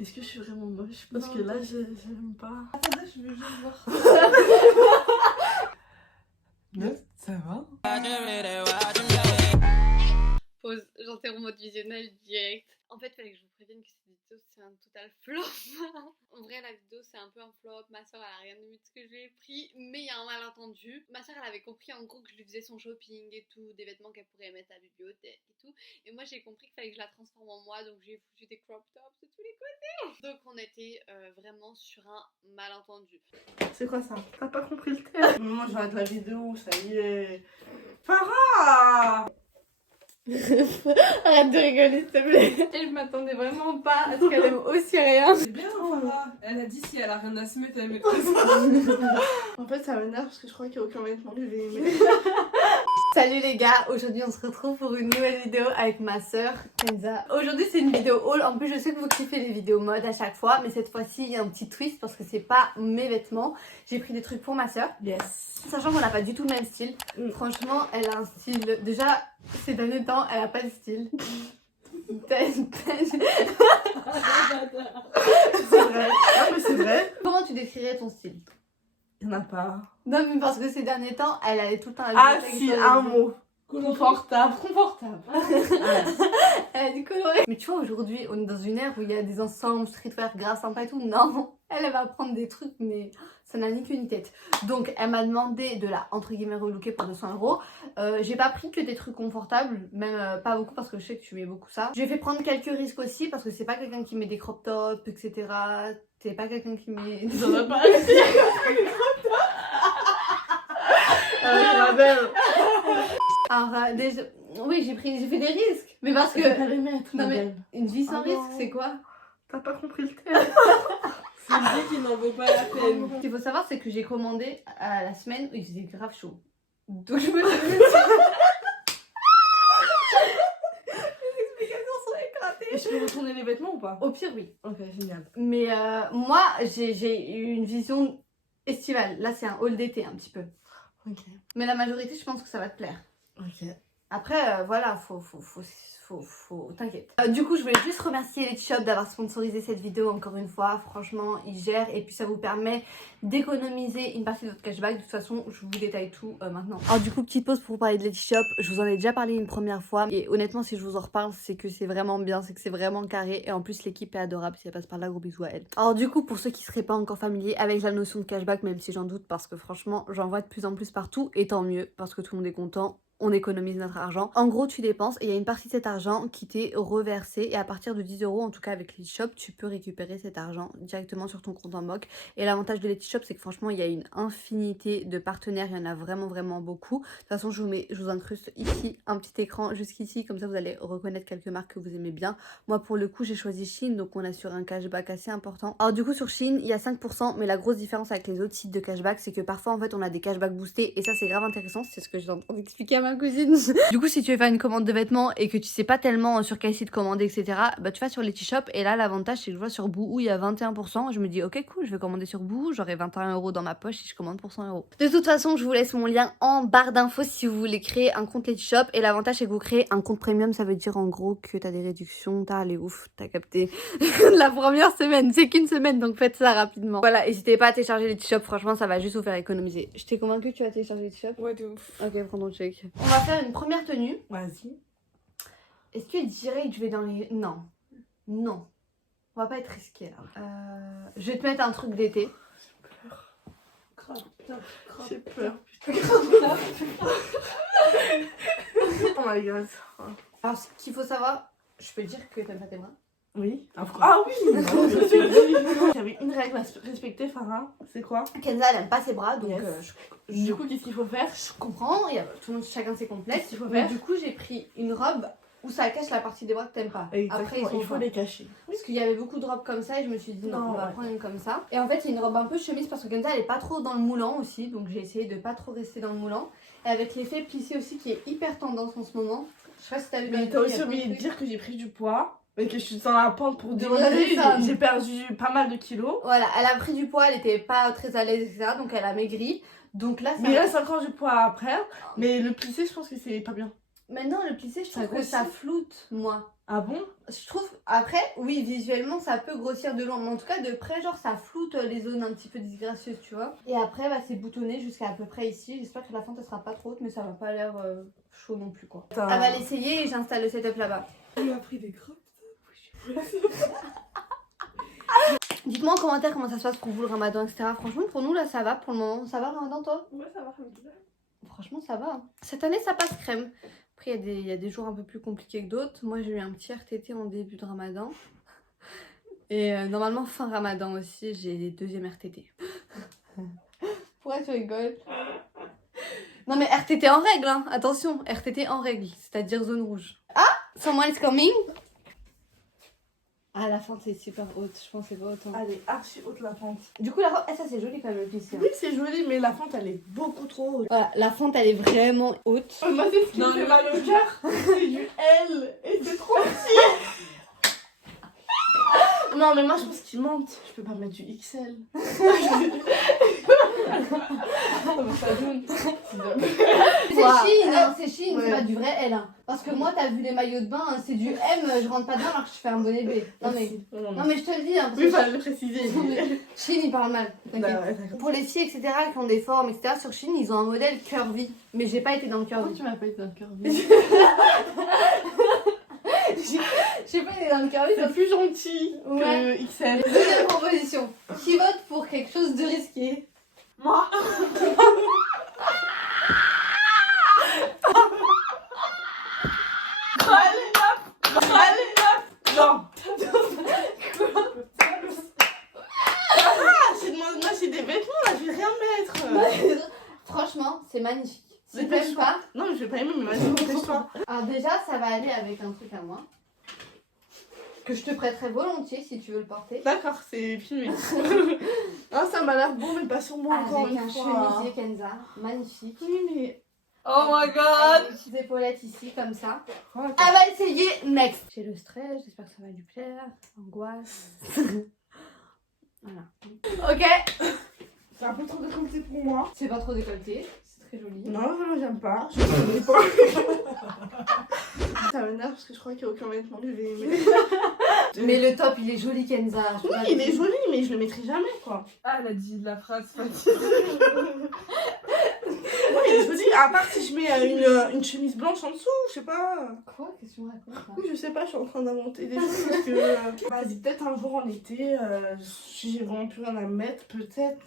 Est-ce que je suis vraiment moche? Parce que là, j'aime pas. Attends, je veux juste voir. Non, ça va? Pause, j'interromps votre visionnage direct. En fait, fallait que je vous prévienne que cette vidéo c'est un total flop. En vrai, la vidéo c'est un peu un flop. Ma soeur elle a rien aimé de ce que je lui ai pris, mais il y a un malentendu. Ma soeur elle avait compris en gros que je lui faisais son shopping et tout, des vêtements qu'elle pourrait mettre à la bibliothèque et tout. Et moi j'ai compris qu'il fallait que je la transforme en moi, donc j'ai foutu des crop tops de tous les côtés. Donc on était vraiment sur un malentendu. C'est quoi ça? T'as pas compris le thème? Moi, j'arrête la vidéo, ça y est. Farah! Arrête de rigoler s'il te plaît. Et je m'attendais vraiment pas à ce qu'elle aime aussi rien. C'est bien, Farah. Elle a dit si elle a rien à se mettre, elle met En fait, ça m'énerve parce que je crois qu'il n'y a aucun vêtement que je vais aimer. Salut les gars, aujourd'hui on se retrouve pour une nouvelle vidéo avec ma soeur Kenza. Aujourd'hui c'est une vidéo haul, en plus je sais que vous kiffez les vidéos mode à chaque fois, mais cette fois-ci il y a un petit twist parce que c'est pas mes vêtements. J'ai pris des trucs pour ma soeur. Yes. Sachant qu'on n'a pas du tout le même style. Franchement elle a un style, déjà ces derniers temps elle a pas de style. C'est vrai. Ah, mais c'est vrai. Comment tu décrirais ton style? Il n'y en a pas. Non mais parce que ces derniers temps elle allait tout le temps à la Ah, bibliothèque si, sur les un vidéos. mot. Confortable. Confortable. Elle a du coloré. Mais tu vois, aujourd'hui, on est dans une ère où il y a des ensembles streetwear grave sympa et tout. Non, elle va prendre des trucs, mais ça n'a ni queue ni tête. Donc, elle m'a demandé de la, entre guillemets, relooker pour 200 €. J'ai pas pris que des trucs confortables, même pas beaucoup parce que je sais que tu mets beaucoup ça. J'ai fait prendre quelques risques aussi parce que c'est pas quelqu'un qui met des crop tops, etc. C'est pas quelqu'un qui met... J'en ai pas réussi. Ma belle. Alors, déjà... Oui, j'ai fait des risques. Mais parce que... T'as pas les mettre, ma Non mais, belle. une vie sans Ah risque, non. c'est quoi? T'as pas compris le thème. C'est une vie qui n'en vaut pas la peine. Ce qu'il faut savoir, c'est que j'ai commandé à la semaine où il faisait grave chaud. Donc je me suis dit... Les explications sont éclatées. Et je peux retourner les vêtements ou pas? Au pire, oui. Ok, génial. Mais moi, j'ai eu une vision estivale. Là, c'est un haul d'été un petit peu. Ok. Mais la majorité, je pense que ça va te plaire. Ok. Après, voilà, faut t'inquiète. Du coup, je voulais juste remercier Letshop d'avoir sponsorisé cette vidéo encore une fois. Franchement, ils gèrent et puis ça vous permet d'économiser une partie de votre cashback. De toute façon, je vous détaille tout maintenant. Alors du coup, petite pause pour vous parler de Letshop. Je vous en ai déjà parlé une première fois et honnêtement, si je vous en reparle, c'est que c'est vraiment bien, c'est que c'est vraiment carré et en plus l'équipe est adorable. Si elle passe par là, gros bisous à elle. Alors du coup, pour ceux qui seraient pas encore familiers avec la notion de cashback, même si j'en doute parce que franchement, j'en vois de plus en plus partout et tant mieux parce que tout le monde est content. On économise notre argent. En gros, tu dépenses et il y a une partie de cet argent qui t'est reversée et à partir de 10 €, en tout cas avec Letshop, tu peux récupérer cet argent directement sur ton compte en banque. Et l'avantage de Letshop, c'est que franchement, il y a une infinité de partenaires, il y en a vraiment beaucoup. De toute façon, je vous incruste ici un petit écran jusqu'ici, comme ça vous allez reconnaître quelques marques que vous aimez bien. Moi, pour le coup, j'ai choisi Shein, donc on a sur un cashback assez important. Alors du coup, sur Shein, il y a 5%, mais la grosse différence avec les autres sites de cashback, c'est que parfois, en fait, on a des cashbacks boostés et ça, c'est grave intéressant. C'est ce que j'ai en train d'expliquer à ma cousine. Du coup, si tu veux faire une commande de vêtements et que tu sais pas tellement sur quel site commander, etc., bah tu vas sur Letshop et là, l'avantage, c'est que je vois sur Boohoo, il y a 21%. Je me dis, ok, cool, je vais commander sur Boohoo, j'aurai 21 € dans ma poche si je commande pour 100 €. De toute façon, je vous laisse mon lien en barre d'infos si vous voulez créer un compte Letshop. Et l'avantage, c'est que vous créez un compte premium, ça veut dire en gros que t'as des réductions, allez ouf, t'as capté. La première semaine, c'est qu'une semaine, donc faites ça rapidement. Voilà, n'hésitez pas à télécharger Letshop, franchement, ça va juste vous faire économiser. Je t'ai convaincu que tu vas télécharger Letshop? Ouais, de ouf. Ok, prends ton check. On va faire une première tenue. Vas-y. Est-ce que direct je vais dans les... Non. Non. On va pas être risqué là. Je vais te mettre un truc d'été. J'ai peur. Oh my god. Alors ce qu'il faut savoir, je peux dire que t'aimes pas tes bras. Oui. Ah oui. Non, je suis dit. J'avais une règle à respecter, Farah. C'est quoi? Kenza elle aime pas ses bras, donc Yes. Du coup, qu'est-ce qu'il faut faire? je comprends, il y a tout le monde, chacun ses complexes. Qu'est-ce qu'il faut Mais faire? du coup j'ai pris une robe où ça cache la partie des bras que t'aimes pas. Exactement, Après il faut pas. les cacher. Parce qu'il y avait beaucoup de robes comme ça et je me suis dit non, Non, on va ouais. prendre une comme ça. Et en fait c'est une robe un peu chemise parce que Kenza elle est pas trop dans le moulant aussi, donc j'ai essayé de pas trop rester dans le moulant. Et avec l'effet plissé aussi qui est hyper tendance en ce moment. Je sais pas si t'as vu. Mais t'as aussi oublié de dire que j'ai pris du poids. Mais que je suis dans la pente pour Regarder diminuer. ça. J'ai perdu pas mal de kilos. Voilà, elle a pris du poids, elle était pas très à l'aise, etc. Donc elle a maigri. Donc là, Mais il reste encore du poids après. Mais le plissé, je pense que c'est pas bien. Maintenant, le plissé, je trouve Ça que ça grossit. floute, moi. Ah bon? Je trouve, après, oui, visuellement, ça peut grossir de loin. Mais en tout cas, de près, genre, ça floute les zones un petit peu disgracieuses, tu vois. Et après, bah, c'est boutonné jusqu'à peu près ici. J'espère que la fente, elle sera pas trop haute, mais ça va pas l'air chaud non plus, quoi. Attends. Elle va l'essayer et j'installe le setup là-bas. Tu as pris des crottes. Dites-moi en commentaire comment ça se passe pour vous le ramadan, etc. Franchement, pour nous, là, ça va pour le moment. Ça va le ramadan, toi? Ouais, ça va, alhamdoulilah. Franchement, ça va. Cette année, ça passe crème. Après, il y a des jours un peu plus compliqués que d'autres. Moi, j'ai eu un petit RTT en début de ramadan. Et normalement, fin ramadan aussi, j'ai les deuxièmes RTT. Pourquoi tu rigoles? Non, mais RTT en règle, hein. Attention, RTT en règle, c'est-à-dire zone rouge. Ah, someone is coming. Ah, la fente est super haute, je pensais pas autant. Elle est archi haute la fente. Du coup, la fente, ça c'est joli quand même, le ici. Oui, c'est joli, mais la fente elle est beaucoup trop haute. Voilà, la fente elle est vraiment haute. Moi, c'est ce qui Non, me fait le- mal au cœur. C'est du L et c'est trop petit. Non, mais moi je pense qu'ils mentent. Je peux pas mettre du XL. C'est Wow. Chine, hein, c'est Chine, c'est Ouais. pas du vrai L. Hein. Parce que moi, t'as vu les maillots de bain, hein, c'est du M, je rentre pas dedans alors que je fais un bonnet B. Non mais je te le dis, hein, parce Oui, que fallait le préciser. Chine il parle mal. t'inquiète. Bah ouais, d'accord. Pour les filles, etc., qui ont des formes, etc., sur Chine, ils ont un modèle curvy. Mais j'ai pas été dans le curvy. Tu m'as pas été dans le cœur. J'ai pas été dans le curvy C'est parce plus gentil Ouais. que XL. que... Deuxième proposition. Qui vote pour quelque chose de risqué? Moi. Allez hop. Allez hop. Non. Ah, moi j'ai des vêtements là, je vais rien mettre. Franchement, c'est magnifique. Si C'est t'aimes pas... Non, mais je vais pas aimer, mais vas-y, dépêche-toi. Alors déjà, ça va aller avec un truc à moi. Que je te prêterai volontiers si tu veux le porter. D'accord, c'est filmé. Ah, ça m'a l'air beau, mais pas sur moi encore Avec une un fois. chemisier Kenza, magnifique. Oui, mais. Oh my god! Avec des petites épaulettes ici, comme ça. Voilà. Elle va essayer next. J'ai le stress, j'espère que ça va lui plaire. Angoisse. Voilà. Ok. C'est un peu trop décolleté pour moi. C'est pas trop décolleté, c'est très joli. Non, vraiment, j'aime pas. Je connais pas. Ça m'énerve parce que je crois qu'il n'y a aucun vêtement que je vais aimer. Mais le top, il est joli, Kenza. Je peux Oui, pas il te est dire. joli, mais je le mettrai jamais, quoi. Ah, elle a dit la phrase fatiguée. Oui, il est joli. À part si je mets une chemise blanche en dessous, je sais pas. Quoi? Qu'est-ce que tu me racontes là? Oui, je sais pas, je suis en train d'inventer des choses parce que. Vas-y, peut-être un jour en été, si j'ai vraiment plus rien à me mettre, peut-être.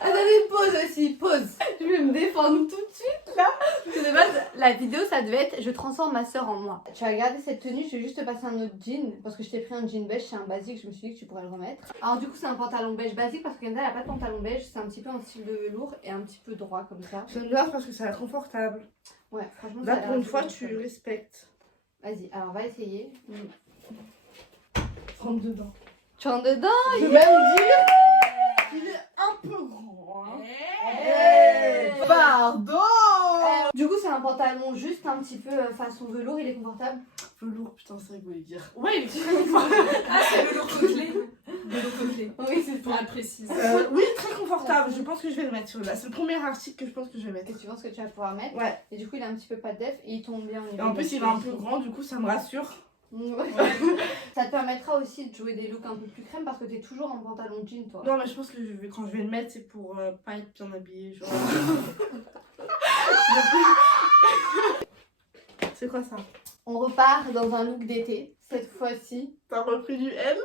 Attendez, pause aussi, pause. Je vais me défendre tout de suite là. Parce que de base, la vidéo ça devait être je transforme ma soeur en moi. Tu as regardé cette tenue, je vais juste te passer un autre jean. Parce que je t'ai pris un jean beige, c'est un basique, je me suis dit que tu pourrais le remettre. Alors du coup, c'est un pantalon beige basique parce que Kenza elle a pas de pantalon beige, c'est un petit peu un style de velours et un petit peu droit comme ça. J'aime bien parce que ça a l'air confortable. Ouais, franchement, Là, ça a pour l'air une fois, assez tu confortable. respectes. Vas-y, alors va essayer. Rentre dedans. Tu rentres dedans? Je vais même dire qu'il est un peu grand. Hein. Hey. Pardon! Du coup, c'est un pantalon juste un petit peu façon velours, il est confortable. Velours, putain, c'est vrai que vous voulez dire. Ouais, il est très confortable. Ah, c'est le lourd côtelé. Le lourd côtelé. Oui, c'est Pour la précise. Oui, très confortable. Je pense que je vais le mettre sur là. C'est le premier article que je pense que je vais mettre. Et tu penses que tu vas pouvoir mettre. Ouais. Et du coup, il a un petit peu pas de def et il tombe bien au niveau. Et en de plus, la il est un peu disposition. grand, du coup, ça me rassure. Ouais. Ça te permettra aussi de jouer des looks un peu plus crème parce que t'es toujours en pantalon jean, toi. Non, mais je pense que quand je vais le mettre, c'est pour pas être bien habillée. Genre. C'est quoi ça? On repart dans un look d'été. Cette fois-ci. T'as repris du L?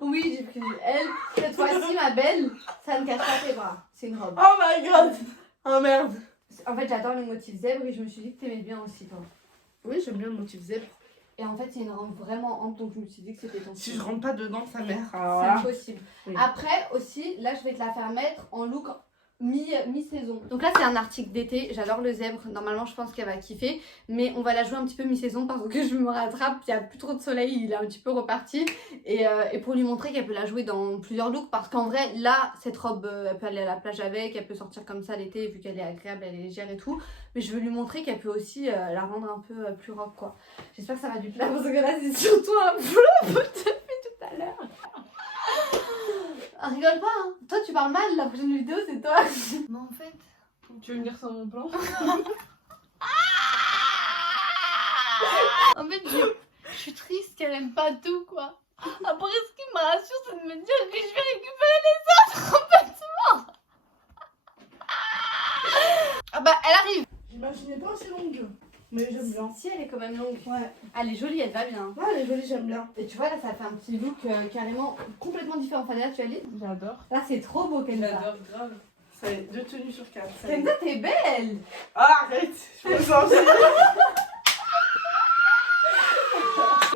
Oui, j'ai pris du L. Cette fois-ci, ma belle, ça ne cache pas tes bras. C'est une robe. Oh my god! Oh merde! En fait, j'adore le motif zèbre et je me suis dit que t'aimais bien aussi, toi. Oui, j'aime bien le motif zèbre. Et en fait, c'est une robe vraiment ample, donc je me suis dit que c'était ton Si style. je rentre pas dedans, sa mère. Alors C'est là. impossible. Oui. Après aussi, là je vais te la faire mettre en look mi-saison. Donc là c'est un article d'été, j'adore le zèbre, normalement je pense qu'elle va kiffer, mais on va la jouer un petit peu mi-saison parce que je me rattrape, il n'y a plus trop de soleil, il est un petit peu reparti, et pour lui montrer qu'elle peut la jouer dans plusieurs looks, parce qu'en vrai là cette robe elle peut aller à la plage avec, elle peut sortir comme ça l'été vu qu'elle est agréable, elle est légère et tout, mais je veux lui montrer qu'elle peut aussi la rendre un peu plus rock quoi. J'espère que ça va lui plaire parce que là c'est surtout un flop depuis tout à l'heure. Oh Rigole pas, hein. Toi, tu parles mal, la prochaine vidéo, c'est toi. Mais en fait... Tu veux venir sur mon plan? En fait, je suis triste qu'elle aime pas tout, quoi. Après, ce qui me rassure, c'est de me dire que je vais récupérer les autres vêtements. Ah bah, elle arrive. J'imaginais pas aussi longue. Mais j'aime bien. Si, elle est quand même longue. Ouais. Elle est jolie, elle va bien. Ouais, elle est jolie, j'aime bien. Et tu vois, là, ça fait un petit look carrément complètement différent. Fania, tu as dit? J'adore. Là, c'est trop beau, Kenza. J'adore grave. Ça y est, 2 tenues sur 4. Kenza, t'es belle. Ah, arrête. Je me sens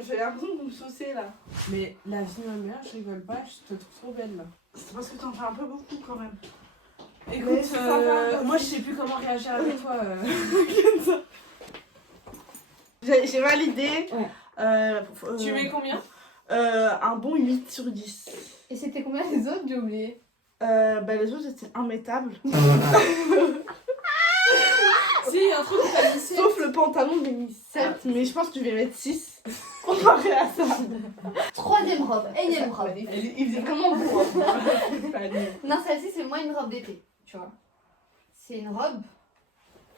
J'ai l'impression de me saucer là. Mais la vie de ma mère, je rigole pas, je te trouve trop belle là. C'est parce que t'en fais un peu beaucoup quand même. Écoute, c'est sympa, moi je sais plus comment réagir avec toi. J'ai validé. Ouais. Tu mets combien? Un bon 8 sur 10. Et c'était combien les autres? J'ai oublié. Bah, les autres étaient immettables. Si, un truc que t'as mis 7. Sauf le pantalon, j'ai mis 7. Mais je pense que je vais mettre 6 comparé à ça. Troisième robe, énième robe. Il faisait vraiment beau. Hein. Non, celle-ci, c'est moi une robe d'été, tu vois. C'est une robe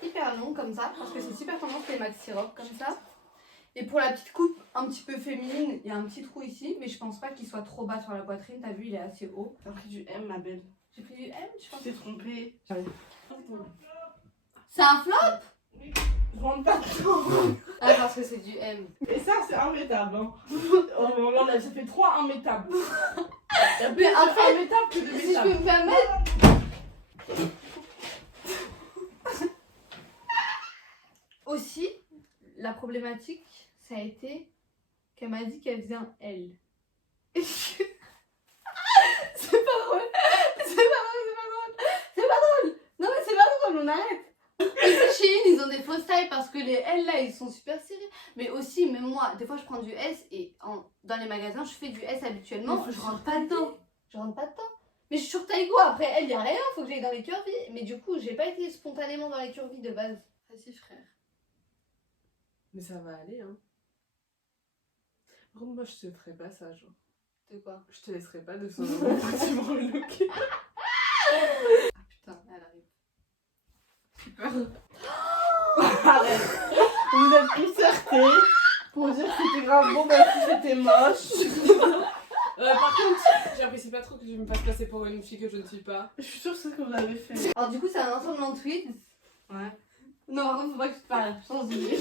hyper longue comme ça, parce que c'est super tendance les maxi robes comme ça. Et pour la petite coupe un petit peu féminine, il y a un petit trou ici, mais je pense pas qu'il soit trop bas sur la poitrine. T'as vu, il est assez haut. T'as pris du M, ma belle. J'ai pris du M, je Tu pense. t'es trompée. C'est un flop? Je rentre pas dedans. Ah, parce que c'est du M. Et ça, c'est immétable. Hein. Oh, là, ça fait 3 immétables. Il y a plus Mais après, immétables que de Si je métables. peux me permettre. Aussi, la problématique, ça a été qu'elle m'a dit qu'elle faisait un L. Et c'est pas drôle. C'est pas drôle, c'est pas drôle. C'est pas drôle. Non mais c'est pas drôle, on arrête. Aussi chez Shein, ils ont des fausses tailles parce que les L là, ils sont super serrés. Mais aussi, même moi, des fois je prends du S et dans les magasins, je fais du S habituellement. Je rentre pas dedans. Je rentre pas dedans. Mais je suis sur taille quoi. Après elle, y a rien, faut que j'aille dans les curvy. Mais du coup, j'ai pas été spontanément dans les curvy de base. Vas-y frère. Mais ça va aller, hein. Par contre, moi je te ferai pas ça, genre. De quoi? Je te laisserai pas de son moment quand tu me relooker. Ah putain, elle arrive. Super. Arrête. Vous êtes concertés pour dire que c'était grave bon, même si c'était moche. Par contre, j'apprécie pas trop que tu me fasses passer pour une fille que je ne suis pas. Je suis sûre que c'est ce que vous avez fait. Alors du coup, c'est un ensemble en tweets. Ouais. Non, par contre, faut pas que tu te parles. Change d'idée.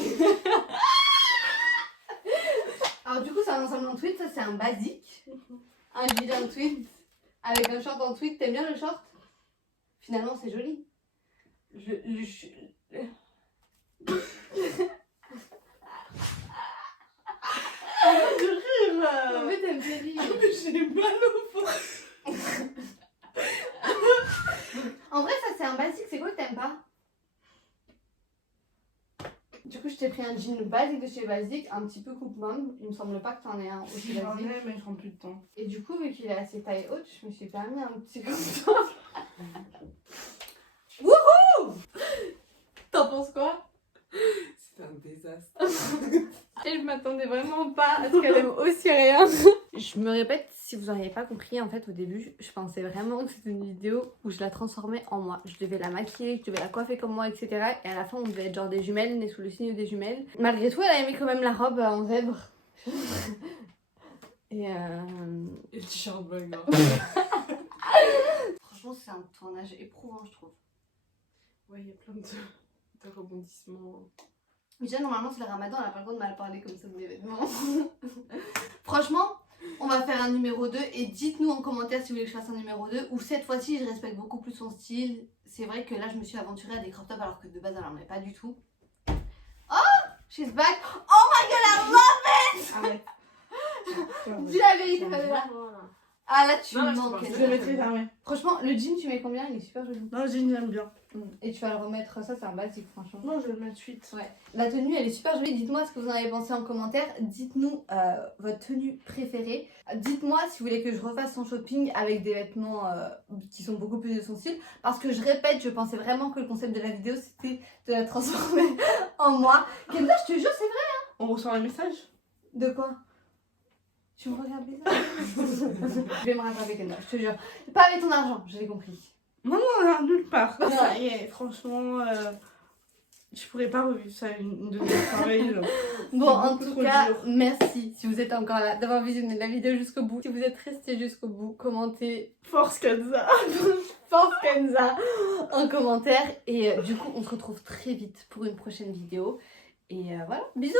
Alors du coup, c'est un ensemble en tweet. Ça, c'est un basique. Un jean en tweet avec un short en tweet. T'aimes bien le short? Finalement, c'est joli. Arrête de En rire. fait, elle me fait rire. J'ai mal au fond. En vrai, ça, c'est un basique. C'est quoi que t'aimes pas? Du coup, je t'ai pris un jean basique de chez Basique, un petit peu coupe-main. Il me semble pas que t'en aies un aussi J'en basique. ai, mais je prends plus de temps. Et du coup, vu qu'il est assez taille haute, je me suis permis un petit comme ça. Wouhou! T'en penses quoi? C'est un désastre. Et je m'attendais vraiment pas à ce qu'elle aime aussi rien. Je me répète, si vous n'auriez pas compris, en fait, au début, je pensais vraiment que c'était une vidéo où je la transformais en moi. Je devais la maquiller, je devais la coiffer comme moi, etc. Et à la fin, on devait être genre des jumelles, nées sous le signe des jumelles. Malgré tout, elle a aimé quand même la robe en zèbre. Et Et le t-shirt bug, hein. franchement, c'est un tournage éprouvant, je trouve. Ouais, il y a plein de rebondissements. Déjà, normalement, c'est le ramadan, elle a pas le droit de mal parler comme ça de mes vêtements. Franchement, on va faire un numéro 2 et dites-nous en commentaire si vous voulez que je fasse un numéro 2 ou cette fois-ci, je respecte beaucoup plus son style. C'est vrai que là, je me suis aventurée à des crop tops alors que de base, elle en est pas du tout. Oh, she's back. Oh my god, I love Arrête. it. Dis la vérité, Fabiola. Ah là, tu Non, là, me je te manques. parle Je le mettrai jamais. Franchement, le jean, tu mets combien? Il est super joli. Non, j'aime bien. Et tu vas le remettre, ça c'est un basique, franchement. Non, je vais le mettre 8. Ouais. La tenue, elle est super jolie. Dites-moi ce que vous en avez pensé en commentaire. Dites-nous votre tenue préférée. Dites-moi si vous voulez que je refasse son shopping avec des vêtements qui sont beaucoup plus de son style. Parce que je répète, je pensais vraiment que le concept de la vidéo, c'était de la transformer en moi. Kenza, je te jure, c'est vrai. On reçoit un message? De quoi? Tu me regardes bizarre. Je vais me rattraper Kenza, je te jure. Pas avec ton argent, je l'ai compris. Non, nulle part. Ça y est, franchement, je pourrais pas revivre ça une deuxième pareille. Bon, en beaucoup tout trop cas, dur. merci si vous êtes encore là, d'avoir visionné la vidéo jusqu'au bout. Si vous êtes resté jusqu'au bout, commentez Force Kenza. Force Kenza en commentaire. Et du coup, on se retrouve très vite pour une prochaine vidéo. Et voilà, bisous.